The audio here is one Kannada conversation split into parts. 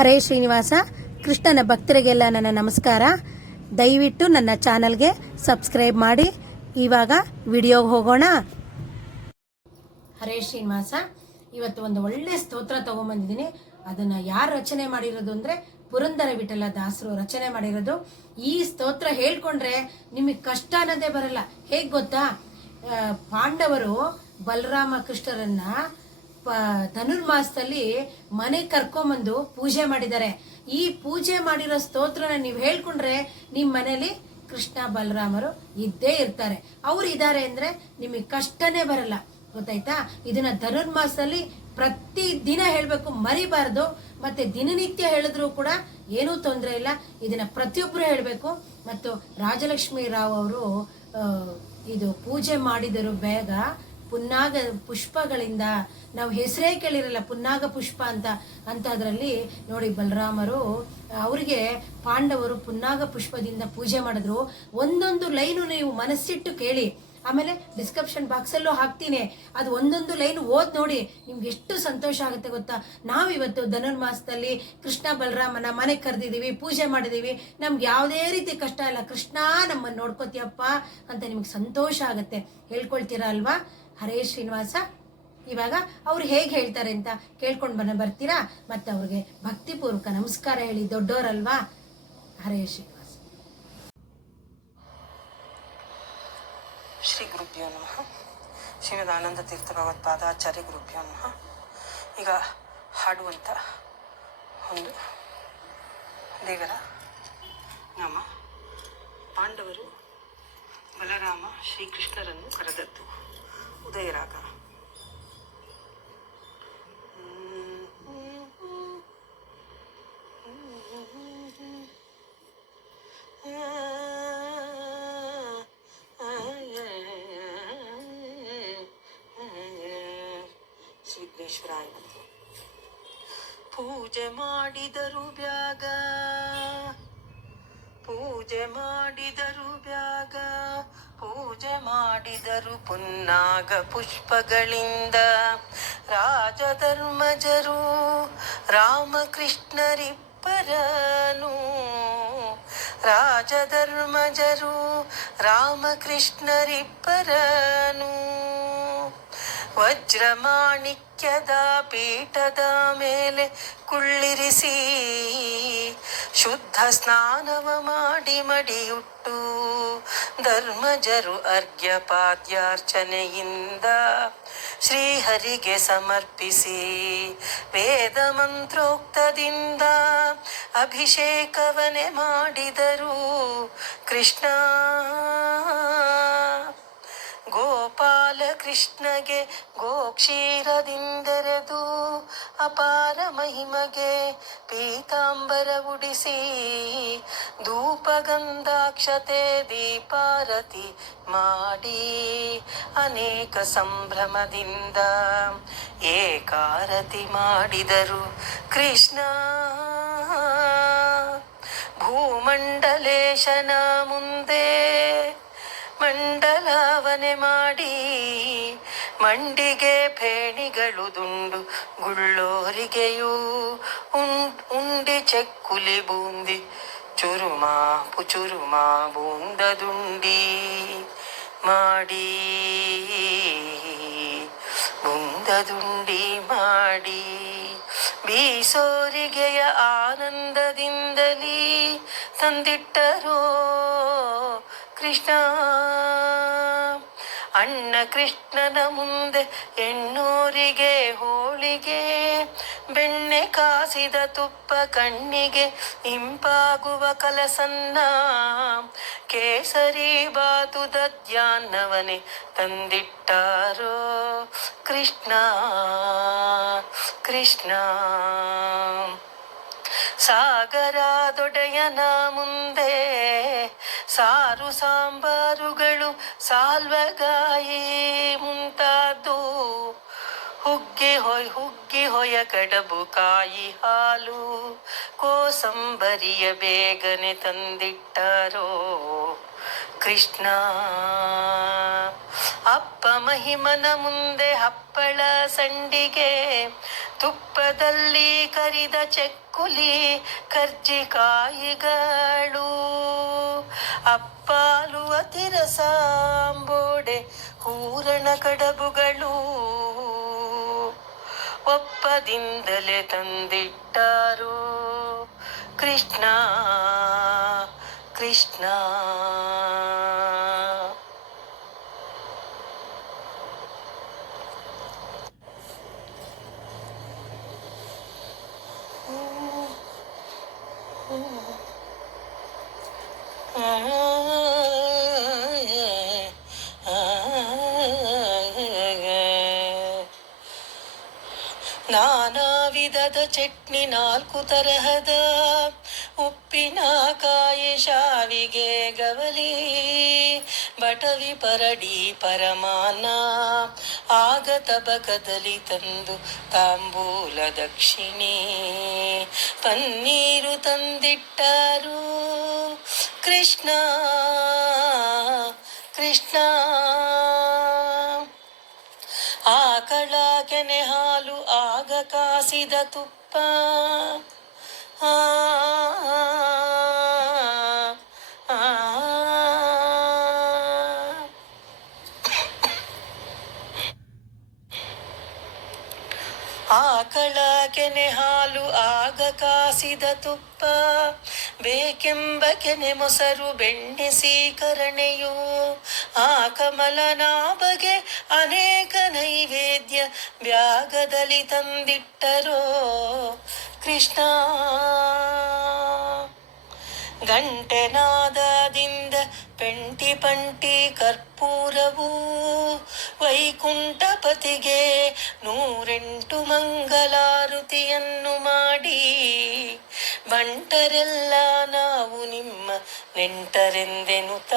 ಹರೇ ಶ್ರೀನಿವಾಸ, ಕೃಷ್ಣನ ಭಕ್ತರಿಗೆಲ್ಲ ನನ್ನ ನಮಸ್ಕಾರ. ದಯವಿಟ್ಟು ನನ್ನ ಚಾನಲ್ಗೆ ಸಬ್ಸ್ಕ್ರೈಬ್ ಮಾಡಿ. ಇವಾಗ ವಿಡಿಯೋಗೆ ಹೋಗೋಣ. ಹರೇ ಶ್ರೀನಿವಾಸ, ಇವತ್ತು ಒಂದು ಒಳ್ಳೆ ಸ್ತೋತ್ರ ತಗೊಂಬಂದಿದ್ದೀನಿ. ಅದನ್ನ ಯಾರು ರಚನೆ ಮಾಡಿರೋದು ಅಂದ್ರೆ ಪುರಂದರ ವಿಠಲ ದಾಸರು ರಚನೆ ಮಾಡಿರೋದು. ಈ ಸ್ತೋತ್ರ ಹೇಳ್ಕೊಂಡ್ರೆ ನಿಮಗೆ ಕಷ್ಟ ಅನ್ನೋದೇ ಬರಲ್ಲ. ಹೇಗೆ ಗೊತ್ತಾ? ಪಾಂಡವರು ಬಲರಾಮ ಕೃಷ್ಣರನ್ನ ಪ, ಧನುರ್ಮಾಸದಲ್ಲಿ ಮನೆ ಕರ್ಕೊಂಬಂದು ಪೂಜೆ ಮಾಡಿದ್ದಾರೆ. ಈ ಪೂಜೆ ಮಾಡಿರೋ ಸ್ತೋತ್ರನ ನೀವು ಹೇಳ್ಕೊಂಡ್ರೆ ನಿಮ್ಮ ಮನೇಲಿ ಕೃಷ್ಣ ಬಲರಾಮರು ಇದ್ದೇ ಇರ್ತಾರೆ. ಅವ್ರು ಇದ್ದಾರೆ ಅಂದ್ರೆ ನಿಮಗೆ ಕಷ್ಟನೇ ಬರಲ್ಲ. ಗೊತ್ತಾಯ್ತಾ? ಇದನ್ನ ಧನುರ್ಮಾಸದಲ್ಲಿ ಪ್ರತಿ ದಿನ ಹೇಳಬೇಕು, ಮರಿಬಾರ್ದು. ಮತ್ತೆ ದಿನನಿತ್ಯ ಹೇಳಿದ್ರು ಕೂಡ ಏನೂ ತೊಂದರೆ ಇಲ್ಲ. ಇದನ್ನ ಪ್ರತಿಯೊಬ್ಬರು ಹೇಳಬೇಕು. ಮತ್ತು ರಾಜಲಕ್ಷ್ಮಿ ರಾವ್ ಅವರು ಇದು ಪೂಜೆ ಮಾಡಿದರು ಬೇಗ ಪುನ್ನಾಗ ಪುಷ್ಪಗಳಿಂದ ನಾವು ಹೆಸರೇ ಕೇಳಿರಲ್ಲ ಪುನ್ನಾಗ ಪುಷ್ಪ ಅಂತ ಅಂತದ್ರಲ್ಲಿ ನೋಡಿ ಬಲರಾಮರು, ಅವರಿಗೆ ಪಾಂಡವರು ಪುನ್ನಾಗ ಪುಷ್ಪದಿಂದ ಪೂಜೆ ಮಾಡಿದ್ರು. ಒಂದೊಂದು ಲೈನು ನೀವು ಮನಸ್ಸಿಟ್ಟು ಕೇಳಿ. ಆಮೇಲೆ ಡಿಸ್ಕ್ರಿಪ್ಷನ್ ಬಾಕ್ಸಲ್ಲೂ ಹಾಕ್ತೀನಿ. ಅದು ಒಂದೊಂದು ಲೈನ್ ಓದ್ ನೋಡಿ ನಿಮ್ಗೆ ಎಷ್ಟು ಸಂತೋಷ ಆಗುತ್ತೆ ಗೊತ್ತಾ? ನಾವಿವತ್ತು ಧನುರ್ಮಾಸದಲ್ಲಿ ಕೃಷ್ಣ ಬಲರಾಮನ ಮನೆಗೆ ಕರೆದಿದ್ದೀವಿ, ಪೂಜೆ ಮಾಡಿದೀವಿ ನಮ್ಗೆ ಯಾವುದೇ ರೀತಿ ಕಷ್ಟ ಇಲ್ಲ. ಕೃಷ್ಣ ನಮ್ಮನ್ನು ನೋಡ್ಕೋತೀಯಪ್ಪ ಅಂತ ನಿಮ್ಗೆ ಸಂತೋಷ ಆಗುತ್ತೆ. ಹೇಳ್ಕೊಳ್ತೀರಾ ಅಲ್ವಾ? ಹರೇ ಶ್ರೀನಿವಾಸ, ಇವಾಗ ಅವ್ರು ಹೇಗೆ ಹೇಳ್ತಾರೆ ಅಂತ ಕೇಳ್ಕೊಂಡು ಬನ್ನ ಬರ್ತೀರಾ? ಮತ್ತೆ ಅವ್ರಿಗೆ ಭಕ್ತಿಪೂರ್ವಕ ನಮಸ್ಕಾರ ಹೇಳಿ, ದೊಡ್ಡೋರಲ್ವಾ? ಹರೇ ಶ್ರೀನಿವಾಸ. ಶ್ರೀ ಗುರುಭ್ಯೋ ನಮಃ. ಶ್ರೀಮದ್ ಆನಂದ ತೀರ್ಥ ಭಗವತ್ಪಾದಾಚಾರ್ಯ ಗುರುಭ್ಯೋ ನಮಃ. ಈಗ ಹಾಡುವಂಥ ಒಂದು ದೇವರ ನಾಮ. ಪಾಂಡವರು ಬಲರಾಮ ಶ್ರೀಕೃಷ್ಣರನ್ನು ಕರೆದದ್ದು. ಉದಯರಾಗ ಶ್ರೀ ವಿಘ್ನೇಶ್ವರಾಯ ನಮಃ. ಪೂಜೆ ಮಾಡಿದರು ಬ್ಯಾಗ. ಪೂಜೆ ಮಾಡಿದರು ಬ್ಯಾಗ. ಪೂಜೆ ಮಾಡಿದರು ಪುನ್ನಾಗ ಪುಷ್ಪಗಳಿಂದ. ರಾಜಧರ್ಮಜರು ರಾಮಕೃಷ್ಣರಿಬ್ಬರನು ರಾಜಧರ್ಮಜರು ರಾಮಕೃಷ್ಣರಿಬ್ಬರನು ವಜ್ರ ಮಾಣಿಕ್ಯದ ಪೀಠದ ಮೇಲೆ ಕುಳ್ಳಿರಿಸಿ. ಶುದ್ಧ ಸ್ನಾನವ ಮಾಡಿ ಮಡಿಯುಟ್ಟು ಧರ್ಮಜರು ಅರ್ಘ್ಯಪಾದ್ಯಾರ್ಚನೆಯಿಂದ ಶ್ರೀಹರಿಗೆ ಸಮರ್ಪಿಸಿ ವೇದ ಮಂತ್ರೋಕ್ತದಿಂದ ಅಭಿಷೇಕವನೆ ಮಾಡಿದರು ಕೃಷ್ಣ. ಗೋಪಾಲ ಕೃಷ್ಣಗೆ ಗೋಕ್ಷೀರದಿಂದೆರೆದು ಅಪಾರ ಮಹಿಮಗೆ ಪೀತಾಂಬರ ಉಡಿಸಿ ಧೂಪಗಂಧಾಕ್ಷತೆ ದೀಪಾರತಿ ಮಾಡಿ ಅನೇಕ ಸಂಭ್ರಮದಿಂದ ಏಕಾರತಿ ಮಾಡಿದರು ಕೃಷ್ಣ. ಭೂಮಂಡಲೇಶನ ಮುಂದೆ ಮಂಡಿಗೆ ಫೇಣಿಗಳು ದುಂಡು ಗುಳ್ಳೋರಿಗೆಯೂ ಉಂಡ್ ಚೆಕ್ಕುಲಿ ಬೂಂದಿ ಚುರುಮಾ ಪುಚುರುಮಾ ಬೂಂದದುಂಡಿ ಮಾಡಿ. ಬುಂದದುಂಡಿ ಮಾಡಿ. ಬೀಸೋರಿಗೆಯ ಆನಂದದಿಂದಲೀ ತಂದಿಟ್ಟರೋ ಕೃಷ್ಣ ಅಣ್ಣ ಕೃಷ್ಣನ ಮುಂದೆ ಎಣ್ಣೂರಿಗೆ ಹೋಳಿಗೆ, ಬೆಣ್ಣೆ ಕಾಸಿದ ತುಪ್ಪ ಕಣ್ಣಿಗೆ ಇಂಪಾಗುವ ಕಲಸನ್ನ. ಕೇಸರಿ ಬಾತು ದದ್ಯಾನ್ನವನೆ ತಂದಿಟ್ಟಾರೋ ಕೃಷ್ಣ ಕೃಷ್ಣ. ಸಾಗರ ದೊಡೆಯನ ಮುಂದೆ ಸಾರು ಸಾಂಬಾರುಗಳು ಸಾಲ್ವಗಾಯಿ ಮುಂತಾದ್ದು. ಹುಗ್ಗೆ ಹೊಯ್ ಹುಗ್ಗಿ ಹೊಯ ಕಡಬು ಕಾಯಿ ಹಾಲು, ಕೋಸಂಬರಿಯ ಬೇಗನೆ ತಂದಿಟ್ಟರೋ ಕೃಷ್ಣ. ಅಪ್ಪ ಮಹಿಮನ ಮುಂದೆ ಹಪ್ಪಳ ಸಂಡಿಗೆ, ತುಪ್ಪದಲ್ಲಿ ಕರಿದ ಚೆಕ್ಕುಲಿ ಕರ್ಜಿಕಾಯಿಗಳು ಅಪ್ಪಾಲುವ ತಿರಸಾಂಬೋಡೆ ಹೂರಣ ಕಡಬುಗಳು. ಒಪ್ಪದಿಂದಲೇ ತಂದಿಟ್ಟಾರು. ಕೃಷ್ಣ ಕೃಷ್ಣ. ನಾನಾ ವಿಧದ ಚಟ್ನಿ ನಾಲ್ಕು ತರಹದ. ಉಪ್ಪಿನಕಾಯಿ ಶಾವಿಗೆ ಗವಲಿ, ಬಟವಿ ಪರಡಿ ಪರಮಾನ. ಆಗ ತಬಕದಲ್ಲಿ ತಂದು ತಾಂಬೂಲ ದಕ್ಷಿಣೆ. ಪನ್ನೀರು ತಂದಿಟ್ಟರು. ಕೃಷ್ಣ ಕೃಷ್ಣ. ಆಕಳ ಕೆನೆ ಹಾಲು ಆಗ ಕಾಸಿದ ತುಪ್ಪ. ಆಕಳ ಕೆನೆ ಹಾಲು ಆಗ ಕಾಸಿದ ತುಪ್ಪ. ಬೇಕೆಂಬ ಕೆನೆ ಮೊಸರು ಬೆಣ್ಣೆ ಸೀಕರಣೆಯು ಆ ಕಮಲನಾಭಗೆ ಅನೇಕ ನೈವೇದ್ಯ ಬ್ಯಾಗದಲ್ಲಿ ತಂದಿಟ್ಟರೋ ಕೃಷ್ಣ. ಗಂಟೆನಾದದಿಂದ ಪೆಂಟಿ ಪಂಟಿ ಕರ್ಪೂರವು ವೈಕುಂಠಪತಿಗೆ ನೂರೆಂಟು ಮಂಗಲಾರುತಿಯನ್ನು ಮಾಡಿ, ಬಂಟರೆಲ್ಲ ನೆಂಟರೆಂದೆನುತ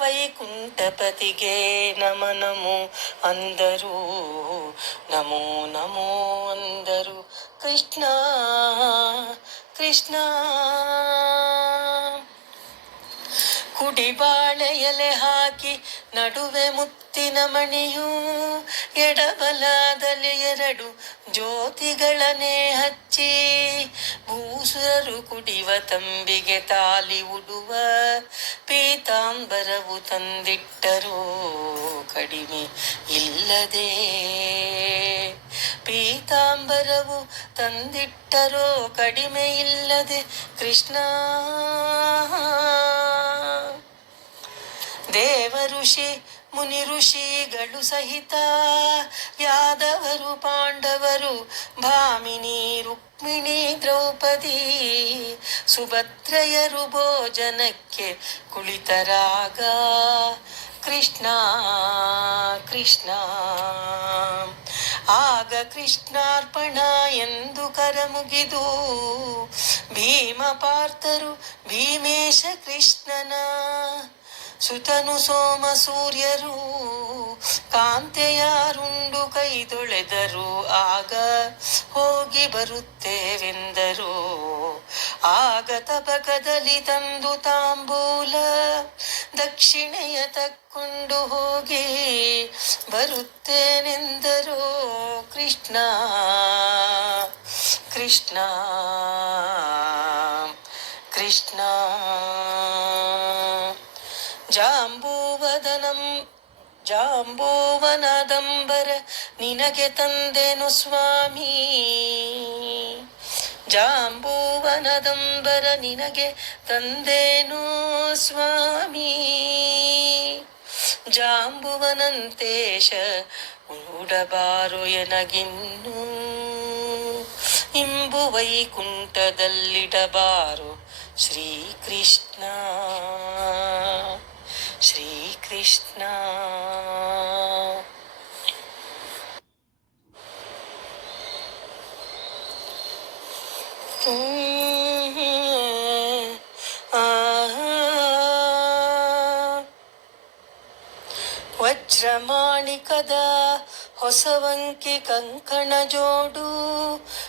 ವೈಕುಂಠಪತಿಗೆ ನಮ ನಮೋ ಅಂದರು. ನಮೋ ನಮೋ ಅಂದರು. ಕೃಷ್ಣ ಕೃಷ್ಣ. ಕುಡಿಬಾಳೆ ಎಲೆ ಹಾಕಿ ನಡುವೆ ಮುತ್ತಿನ ಮಣಿಯು, ಎಡಬಲದಲ್ಲಿ ಎರಡು ಜ್ಯೋತಿಗಳನ್ನೇ ಹಚ್ಚಿ ಭೂಸುರರು ಕುಡಿವ ತಂಬಿಗೆ ತಾಲಿ ಉಡುವ ಪೀತಾಂಬರವು ತಂದಿಟ್ಟರು ಕಡಿಮೆ ಇಲ್ಲದೆ. ಪೀತಾಂಬರವು ತಂದಿಟ್ಟರೋ ಕಡಿಮೆ ಇಲ್ಲದೆ ಕೃಷ್ಣ. ದೇವ ಋಷಿ ಮುನಿ ಋಷಿಗಳು ಸಹಿತ ಯಾದವರು ಪಾಂಡವರು, ಭಾಮಿನಿ ರುಕ್ಮಿಣಿ ದ್ರೌಪದಿ, ಸುಭದ್ರಯರು ಭೋಜನಕ್ಕೆ ಕುಳಿತರಾಗ. ಕೃಷ್ಣ ಕೃಷ್ಣ, ಆಗ ಕೃಷ್ಣಾರ್ಪಣ ಎಂದು ಕರ ಮುಗಿದು ಭೀಮ ಪಾರ್ಥರು ಭೀಮೇಶ ಕೃಷ್ಣನ ಸುತನು ಸೋಮ ಸೂರ್ಯರು ಕಾಂತೆಯಾರುಂಡು ಕೈ ತೊಳೆದರು ಆಗ ಹೋಗಿ ಬರುತ್ತೇವೆಂದರು. ಆಗ ತಪಕದಲ್ಲಿ ತಂದು ತಾಂಬೂಲ, ದಕ್ಷಿಣೆಯ ತಕ್ಕೊಂಡು ಹೋಗಿ ಬರುತ್ತೇನೆಂದರು. ಕೃಷ್ಣ ಕೃಷ್ಣ ಕೃಷ್ಣ. ಜಾಂಬೂವದನಂ, ಜಾಂಬೂವನದಂಬರ ನಿನಗೆ ತಂದೆನು ಸ್ವಾಮಿ. ಜಾಂಬೂವನದಂಬರ ನಿನಗೆ ತಂದೇನು ಸ್ವಾಮಿ. ಜಾಂಬುವನಂತೇಶ ಉಡಬಾರು ಎನಗಿನ್ನು. ಇಂಬು ವೈಕುಂಠದಲ್ಲಿಡಬಾರು ಶ್ರೀಕೃಷ್ಣ. ಶ್ರೀಕೃಷ್ಣ. ವಜ್ರಮಾಣಿಕದ ಹೊಸವಂಕಿ ಕಂಕಣ ಜೋಡು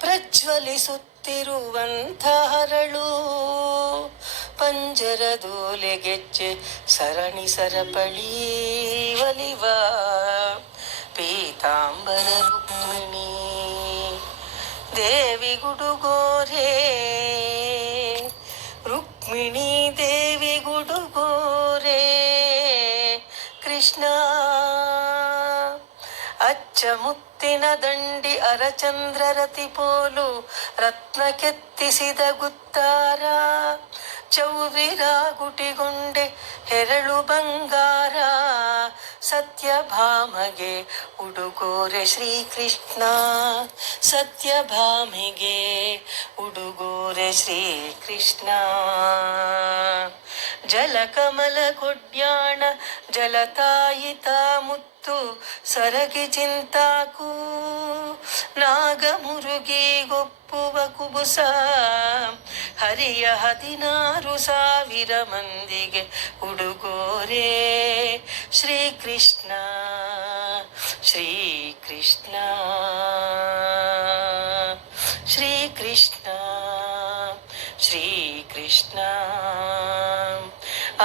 ಪ್ರಜ್ವಲಿಸುತ್ತಿರುವಂಥ ಹರಳು. ಪಂಜರದೋಲೆಗೆಚ್ಚೆ ಸರಣಿ ಸರಪಳಿ ಒಲಿವ ಪೀತಾಂಬರ ರುಕ್ಮಿಣಿ ದೇವಿ ಗುಡುಗೋರೆ ರುಕ್ಮಿಣಿ ದೇವಿ ಗುಡುಗೋರೆ ಕೃಷ್ಣ ಅಚ್ಚ ಮುತ್ತಿನ ದಂಡಿ ಅರಚಂದ್ರ ರತಿ ಪೋಲು ರತ್ನ ಕೆತ್ತಿಸಿದ ಗುತ್ತಾರ ಚೌರಿರ ಗುಟಿಗೊಂಡೆ ಹೆರಳು ಬಂಗಾರ, ಸತ್ಯಭಾಮಗೆ ಉಡುಗೋರೆ ಶ್ರೀಕೃಷ್ಣ, ಸತ್ಯಭಾಮಿಗೆ ಉಡುಗೋರೆ ಶ್ರೀಕೃಷ್ಣ. ಜಲಕಮಲ ಕೊಡ್ಯಾಣ ಜಲತಾಯಿತ ಮುತ್ತು, ಸರಗಿ ಚಿಂತಾಕು ನಾಗಮುರುಗಿ ಗೊಪ್ಪುವ ಕುಬುಸ ಹರಿಯ ಹದಿನಾರು ಸಾವಿರ ಮಂದಿಗೆ ಉಡುಗೋರೆ. ಶ್ರೀಕೃಷ್ಣ ಶ್ರೀಕೃಷ್ಣ ಶ್ರೀಕೃಷ್ಣ ಶ್ರೀಕೃಷ್ಣ.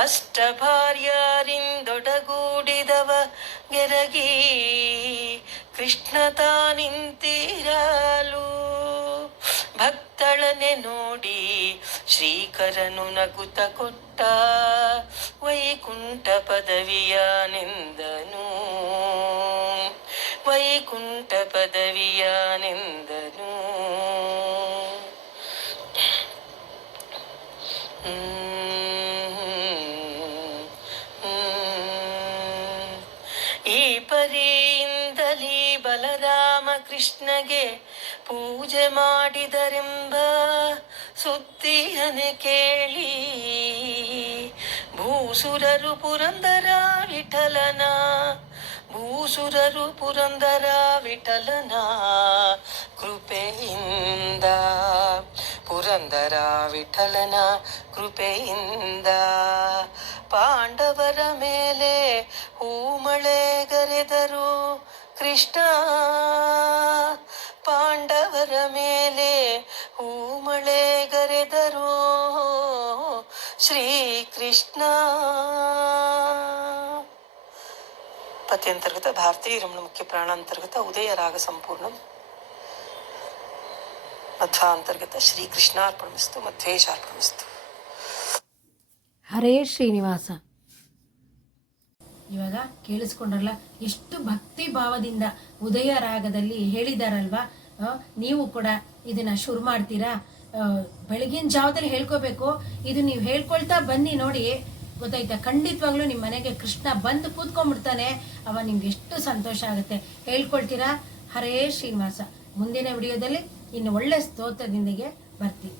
ಅಷ್ಟಭಾರ್ಯಾರಿಂದೊಡಗೂಡಿದವ ಗೆರಗಿ ಕೃಷ್ಣ ತಾನಿಂತಿರಲು. ಭಕ್ತಳನೆ ನೋಡಿ ಶ್ರೀಕರನು ನಗುತ ಕೊಟ್ಟ ವೈಕುಂಠ ಪದವಿಯ ನಿಂದನು. ವೈಕುಂಠ ಪದವಿಯ ನಿಂದನು. ಈ ಪರಿಯಿಂದಲೇ ಬಲರಾಮ ಕೃಷ್ಣಗೆ ಪೂಜೆ ಮಾಡಿದರೆಂಬ ಸುದ್ದಿಯನೆ ಕೇಳಿ, ಭೂಸುರರು ಪುರಂದರ ವಿಠಲನ, ಭೂಸುರರು ಪುರಂದರ ವಿಠಲನ ಕೃಪೆಯಿಂದ, ಪುರಂದರ ವಿಠಲನ ಕೃಪೆಯಿಂದ. ಪಾಂಡವರ ಮೇಲೆ ಹೂಮಳೆ ಗರೆದರು ಕೃಷ್ಣ ಪಾಂಡವರ ಮೇಲೆ ಹೂಮಳೆ ಗರೆದರು ಶ್ರೀಕೃಷ್ಣ ಪತ್ಯಂತರ್ಗತ ಭಾರತೀಯ ರಮಣ ಮುಖ್ಯ ಪ್ರಾಣಾಂತರ್ಗತ ಉದಯ ರಾಗ ಸಂಪೂರ್ಣ ಮಧ್ವಾಂತರ್ಗತ ಶ್ರೀಕೃಷ್ಣಾರ್ಪಣಮಿಸ್ತು ಮಧ್ವೇಶಾರ್ಪಣಮಿಸ್ತು ಹರೇ ಶ್ರೀನಿವಾಸ ಇವಾಗ ಕೇಳಿಸ್ಕೊಂಡ್ರಲ್ಲ, ಎಷ್ಟು ಭಕ್ತಿ ಭಾವದಿಂದ ಉದಯ ರಾಗದಲ್ಲಿ ಹೇಳಿದಾರಲ್ವಾ? ನೀವು ಕೂಡ ಇದನ್ನ ಶುರು ಮಾಡ್ತೀರಾ? ಬೆಳಗಿನ ಜಾವದಲ್ಲಿ ಹೇಳ್ಕೋಬೇಕು. ಇದು ನೀವು ಹೇಳ್ಕೊಳ್ತಾ ಬನ್ನಿ ನೋಡಿ. ಗೊತ್ತಾಯ್ತಾ? ಖಂಡಿತವಾಗ್ಲೂ ನಿಮ್ಮ ಮನೆಗೆ ಕೃಷ್ಣ ಬಂದು ಕೂತ್ಕೊಂಡ್ಬಿಡ್ತಾನೆ. ಅವ ನಿಮ್ಗೆ ಎಷ್ಟು ಸಂತೋಷ ಆಗುತ್ತೆ. ಹೇಳ್ಕೊಳ್ತೀರಾ? ಹರೇ ಶ್ರೀನಿವಾಸ. ಮುಂದಿನ ವಿಡಿಯೋದಲ್ಲಿ ಇನ್ನು ಒಳ್ಳೆ ಸ್ತೋತ್ರದೊಂದಿಗೆ ಬರ್ತೀನಿ.